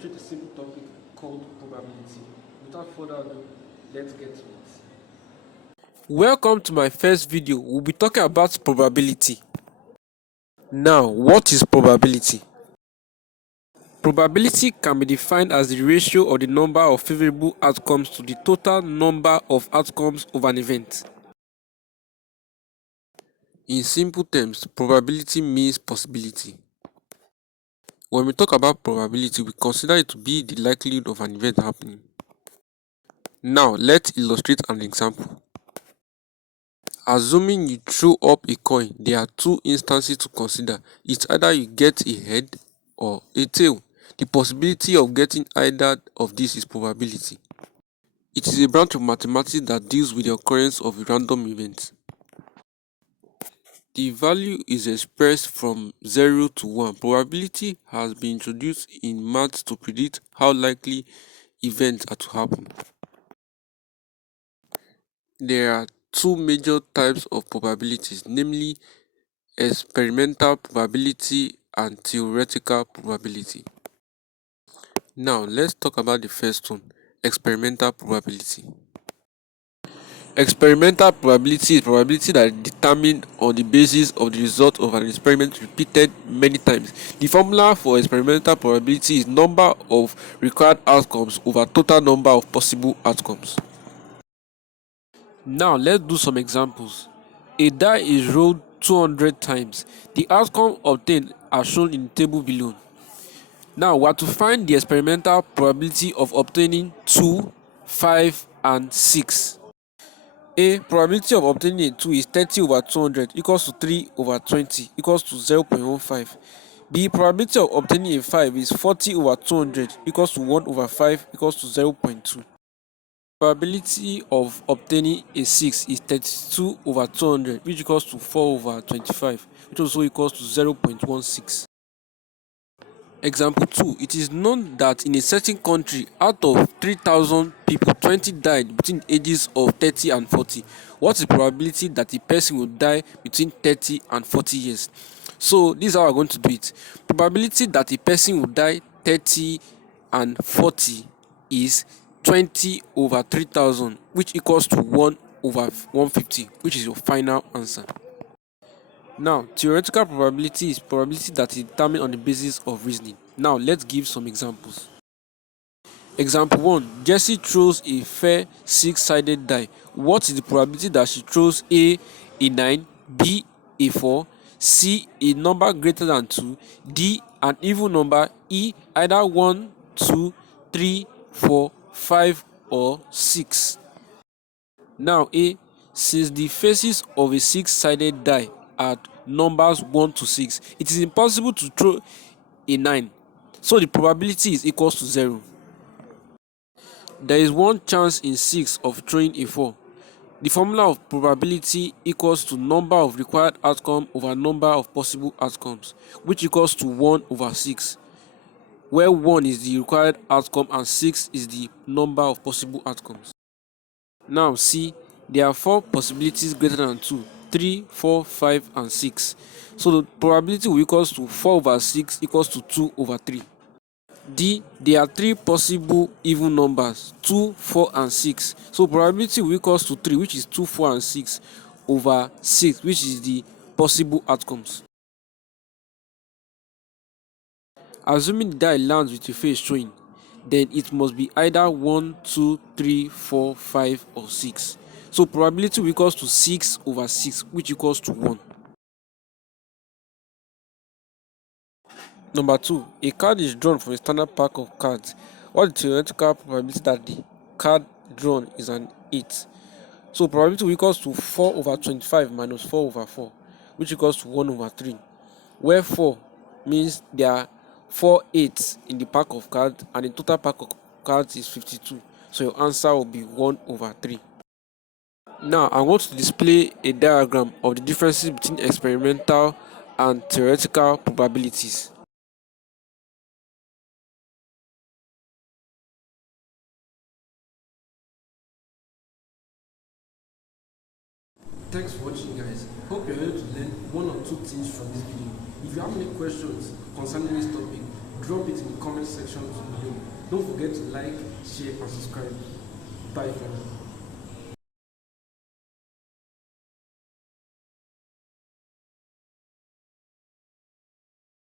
illustrate a simple topic called probability. Without further ado, let's get to it. Welcome to my first video. We'll be talking about probability. Now, what is probability? Probability can be defined as the ratio of the number of favorable outcomes to the total number of outcomes of an event. In simple terms, probability means possibility. When we talk about probability, we consider it to be the likelihood of an event happening. Now, let's illustrate an example. Assuming you throw up a coin, there are two instances to consider. It's either you get a head or a tail. The possibility of getting either of these is probability. It is a branch of mathematics that deals with the occurrence of a random event. The value is expressed from 0 to 1. Probability has been introduced in maths to predict how likely events are to happen. There are two major types of probabilities, namely experimental probability and theoretical probability. Now, let's talk about the first one, experimental probability. Experimental probability is probability that is determined on the basis of the result of an experiment repeated many times. The formula for experimental probability is number of required outcomes over total number of possible outcomes. Now, let's do some examples. A die is rolled 200 times. The outcome obtained are shown in the table below. Now, we are to find the experimental probability of obtaining 2, 5, and 6. A probability of obtaining a 2 is 30 over 200 equals to 3 over 20 equals to 0.15. B probability of obtaining a 5 is 40 over 200 equals to 1 over 5 equals to 0.2. Probability of obtaining a 6 is 32 over 200, which equals to 4 over 25, which also equals to 0.16. Example 2. It is known that in a certain country, out of 3,000 people, 20 died between the ages of 30 and 40. What is the probability that a person will die between 30 and 40 years? So this is how we're going to do it. Probability that a person will die 30 and 40 is 20 over 3,000, which equals to 1 over 150, which is your final answer. Now, theoretical probability is probability that is determined on the basis of reasoning. Now, let's give some examples. Example 1. Jessie throws a fair 6-sided die. What is the probability that she throws A 9, B a 4, C a number greater than 2, D an even number, E either 1, 2, 3, 4, 5 or 6. Now A, since the faces of a 6-sided die are numbers 1 to 6, it is impossible to throw a 9, so the probability is equals to 0. There is one chance in 6 of throwing a 4. The formula of probability equals to number of required outcome over number of possible outcomes, which equals to 1 over 6, where 1 is the required outcome and 6 is the number of possible outcomes. Now see, there are 4 possibilities greater than 2, 3, 4, 5 and 6. So the probability will equals to 4 over 6 equals to 2 over 3. D, there are 3 possible even numbers, 2, 4 and 6. So probability will equals to 3, which is 2, 4 and 6 over 6, which is the possible outcomes. Assuming the die lands with a face showing, then it must be either 1, 2, 3, 4, 5 or 6. So probability will equals to 6 over 6, which equals to 1. Number 2. A card is drawn from a standard pack of cards. What is the theoretical probability that the card drawn is an 8? So probability will equals to 4 over 25 minus 4 over 4, which equals to 1 over 3. Where 4 means there are 4 8s in the pack of cards and the total pack of cards is 52. So your answer will be 1 over 3. Now I want to display a diagram of the differences between experimental and theoretical probabilities. Thanks for watching, guys. Hope you're able to learn 1 or 2 things from this video. If you have any questions concerning this topic, drop it in the comment section below. Don't forget to like, share, and subscribe. Bye for now.